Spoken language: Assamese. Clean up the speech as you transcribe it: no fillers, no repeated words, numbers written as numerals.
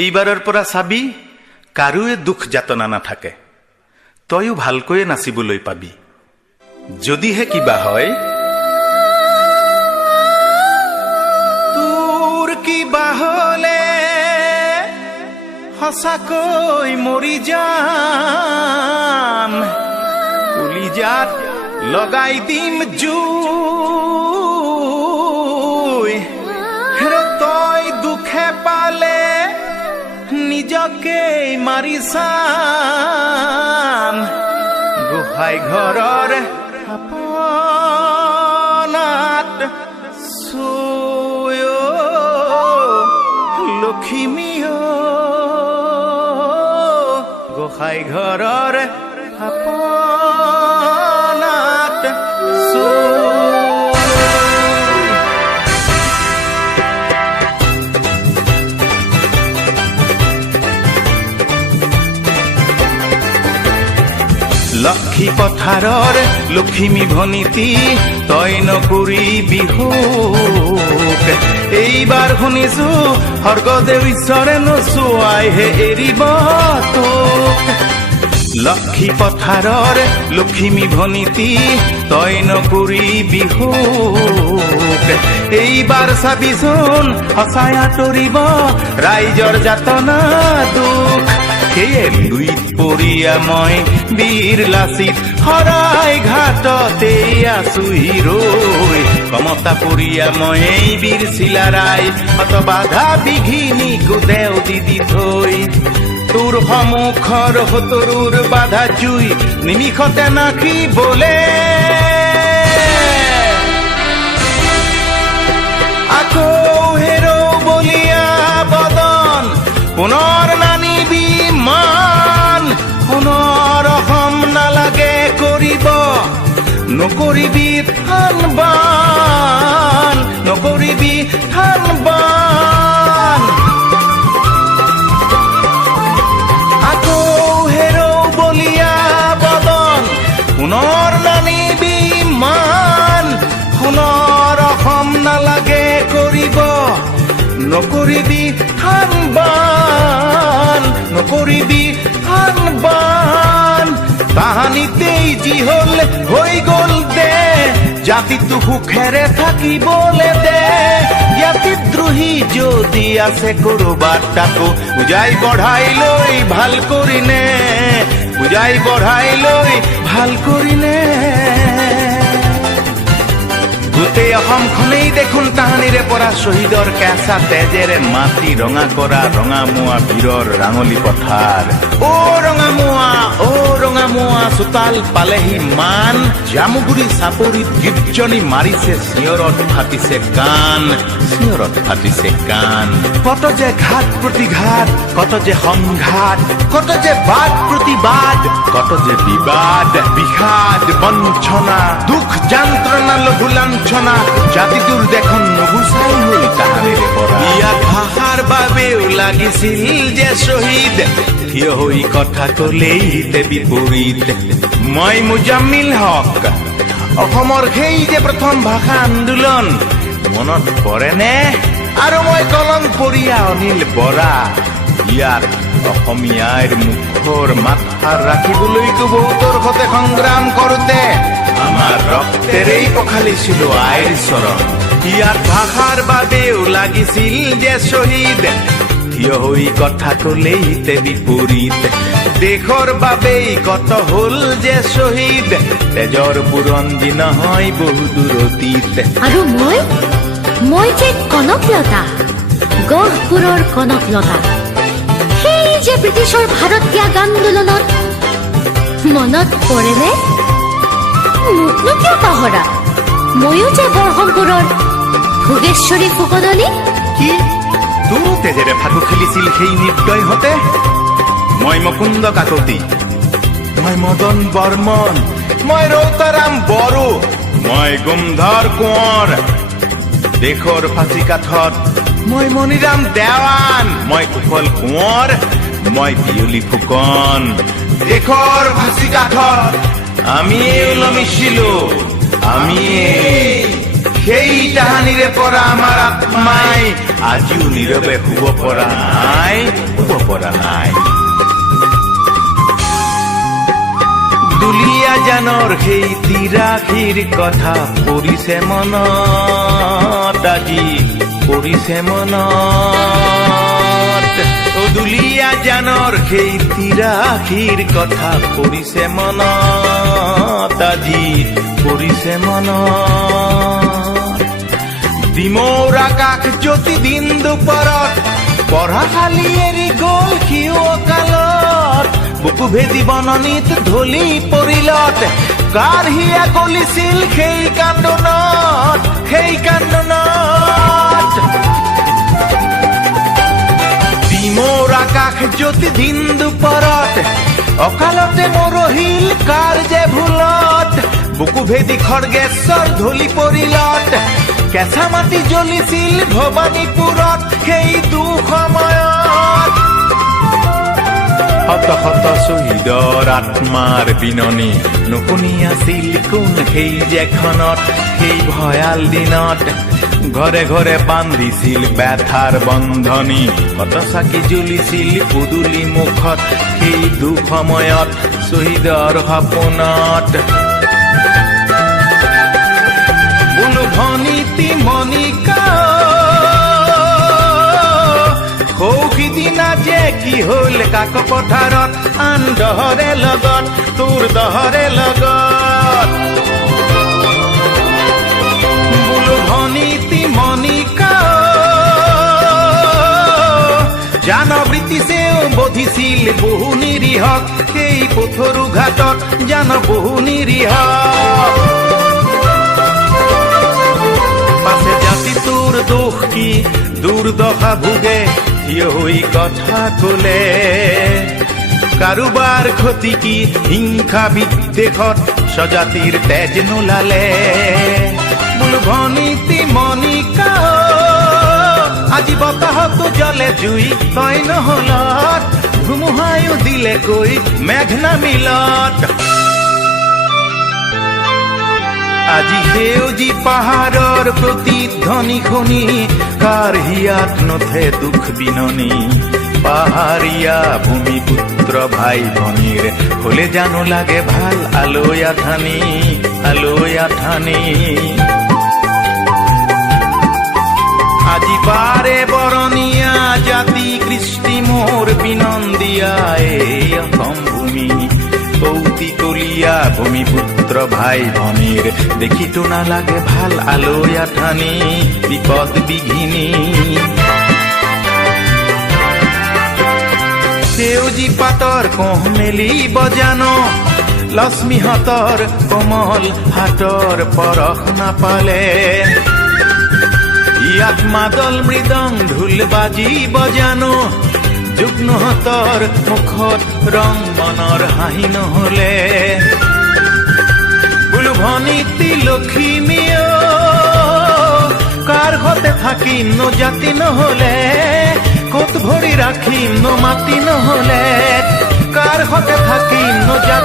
এইবাৰৰ পৰা চাবি কাৰোৱে দুখ যাতনা নাথাকে। তয়ো ভালকৈয়ে নাচিবলৈ পাবি। যদিহে কিবা হয়, তোৰ কিবা হলে সঁচাকৈ মৰি যাম। কলিজাত লগাই দিম জুই। তই দুখে পালে নিজকে মাৰি চাম। গোহাঁই ঘৰৰ আপনাত চুয় লখিমী গোহাঁই ঘৰৰ আপনাত লক্ষী পথাৰৰ লখিমী ভনীতি তই নকৰিবি সুখ। এইবাৰ শুনিছো স্বৰ্গদেৱ ঈশ্বৰে নোচোৱাইহে এৰিব তোক। লক্ষী পথাৰৰ লখিমী ভনীতি তই নকৰিবি সুখ। এইবাৰ চাবিচোন সঁচাই আঁতৰিব ৰাইজৰ যাতনা দুখ। সেয়ে লুইত পৰিয়া মই বীৰ লাচিত শৰাই ঘাটতে আছো ৰৈ। কমতা পৰিয়া মই এই বীৰ চিলাৰাই অত বাধা বিঘিনি গোদেও দি থৈ। তোৰ সন্মুখৰ সতৰুৰ বাধা জুই নিমিষতে নাকিবলে। আকৌ হেৰৌ বলিয়া বদন পুনৰ নানিবি মান। সোণৰ অসম নালাগে কৰিব নকৰিবি থান বান। নকৰিবি থান বান। আকৌ হেৰৌ বলিয়া বদন পুনৰ নানিবি মান। সোণৰ অসম নালাগে কৰিব নকৰিবি থান বান। নকৰিবি থান বান। তাহানিতেই যি হল হৈ গল দে জাতিটো সুখেৰে থাকিবলে দে। ইয়াত দ্ৰোহী যদি আছে কৰবাত তাকো বুজাই বঢ়াই লৈ ভাল কৰিনে। বুজাই বঢ়াই লৈ ভাল কৰিনে। গোটেই অসমখনেই দেখোন তাহানিৰে পৰা শ্বহীদৰ কেঁচা তেজেৰে মাটি ৰঙা কৰা ৰঙামুৱা বীৰৰ ৰাঙলী পথাৰ। অ ৰঙামুৱা, অ ৰঙামুৱা চোতাল পালেহি মান। জামুগুৰি চাপৰিত গীৰ্জনী মাৰিছে চিঞৰত ফাটিছে কাণ। চিঞৰত ফাটিছে কাণ। কত যে ঘাত প্ৰতিঘাত, কত যে সংঘাত, কত যে বাদ প্ৰতিবাদ, কত যে বিবাদ বিষাদ বঞ্চনা দুখ যন্ত্ৰণা লঘু লাঞ্ছনা। জাতিটোৰ দেখোন নুগুচাই হল তাহানিৰে পৰা। ইয়াত ভাষাৰ বাবেও লাগিছিল যে শ্বহীদ থিয় হৈ কথা কলেই তে বিপৰীত। মই মুজাম্মিল হক, অসমৰ সেই যে প্ৰথম ভাষা আন্দোলন মনত পৰেনে? আৰু মই কলম পৰিয়া অনিল বৰা। ইয়াৰ অসমীয়াৰ মুখৰ মাথাৰ ৰাখিবলৈকো বহুতৰ সতে সংগ্ৰাম কৰোতে আমাৰ ৰক্তেৰেই পখালিছিলো আইৰ চৰণ। ইয়াত ভাষাৰ বাবেও লাগিছিল যে শ্বহীদ থিয় হৈ কথা কলেই তে বিপৰীত। দেশৰ বাবেই কত হল যে শ্বহীদ তেজৰ বুৰঞ্জী নহয় বহু দূৰ অতীত। আৰু মই যে কনকলতা, গহপুৰৰ কনকলতা। সেই যে ব্ৰিটিছৰ ভাৰত ত্যাগ আন্দোলনত মনত পৰেনে? মোকনো কিয় পাহৰা? ময়ো যে বৰহমপুৰৰ ভোগেশ্বৰী ফুকননী। কি তোৰো তেজেৰে ফাকু খেলিছিল সেই নিৰ্দয়হঁতে? মই মুকুন্দ কাকতি, মই মদন বৰ্মন, মই ৰৌতাৰাম বড়ো, মই গুমধৰ কোঁৱৰ। দেশৰ ফাঁচি কাঠত মই মণিৰাম দেৱান, মই কুশল কোঁৱৰ, মই পিয়লি ফুকন। দেশৰ ফাঁচি কাঠত আমিয়ে ওলমিছিলো, আমিয়ে সেই তাহানিৰে পৰা আমাৰ আত্মাই আজিও নীৰৱে শুব পৰা নাই দুলীয়া জানৰ সেই তিৰাশীৰ কথা পৰিছে মনত আজি পৰিছে মনত দুলীয়া জানৰ সেই তিৰাশীৰ কথা পৰিছে মনত আজি পৰিছে মনত ডিমৌৰ আকাশ জ্যোতি দিন দুপৰত পঢ়াশালী এৰি গ'ল সিও কালত বুকু ভেদি বননিত ঢলি পৰিলত কাৰ হিয়া গলিছিল সেই কান্দোনত ডিমৌৰ আকাশ জ্যোতি দিন দুপৰত অকালতে মৰহিল কাৰ যে ভুলত বুকু ভেদি খড়গেশ্বৰ ঢলি পৰিলত কেঁচা মাটি জ্বলিছিল ভৱানীপুৰত সেই দুসময়ত শত শত শ্বহীদৰ আত্মাৰ বিননি নুশুনি আছিল কোন সেই যেখনত সেই ভয়াল দিনত ঘৰে ঘৰে বান্ধিছিল ব্যথাৰ বন্ধনী কত চাকি জ্বলিছিল পদূলি মুখত সেই দুসময়ত শ্বহীদৰ সপোনত বোলো ভনীতি মণিকা সৌখী দিনা যে কি হল কাক পথাৰত আন দহৰে লগত তোৰ দহৰে লগত বোলো ভনীতি মণিকা জান ব্ৰিটিছেও বধিছিল বহু নিৰীহক সেই পথৰু ঘাটত জান বহু নিৰীহক পাছে জাতি তোৰ দোষ কি দুৰ্দশা ভোগে থিয় হৈ কথা কলে কাৰোবাৰ ক্ষতি কি হিংসা বিদ্বেষত স্বজাতিৰ তেজ নোলালে বোলো ভনীতি মণিকা আজি বতাহতো জ্বলে জুই তই নহলত ধুমুহায়ো দিলে কৈ মেঘ নামিলত আজি সেউজী পাহাৰৰ প্ৰতিধ্বনি শুনি কাৰ হিয়াত নুঠে দুখ বিননি পাহাৰীয়া ভূমিপুত্ৰ ভাই ভনীৰ হলে জানো লাগে ভাল আলৈ আথানি আজি বাৰে বৰণীয়া জাতি কৃষ্টি মোৰ বিনন্দিয়া এই অসম ভূমি কৌতিকলীয়া ভূমিপুত্ৰ ভাই ভনীৰ দেখিতো নালাগে ভাল আলৈ আথানি বিপদ বিঘিনী সেউজী পাতৰ কোহ মেলি বজানো লক্ষ্মীহঁতৰ কোমল হাতৰ পৰশ নাপালে ইয়াত মাদল মৃদং ঢোল বাজি বজানো যুগ্নহঁতৰ মুখত ৰং মনৰ হাঁহি নহলে বোলো ভনীতি লখিমীয় কাৰ হতে থাকিম নো জাতি নহলে কত ভৰি ৰাখিম নো মাতি নহলে কাৰ হতে থাকিম নো জাতি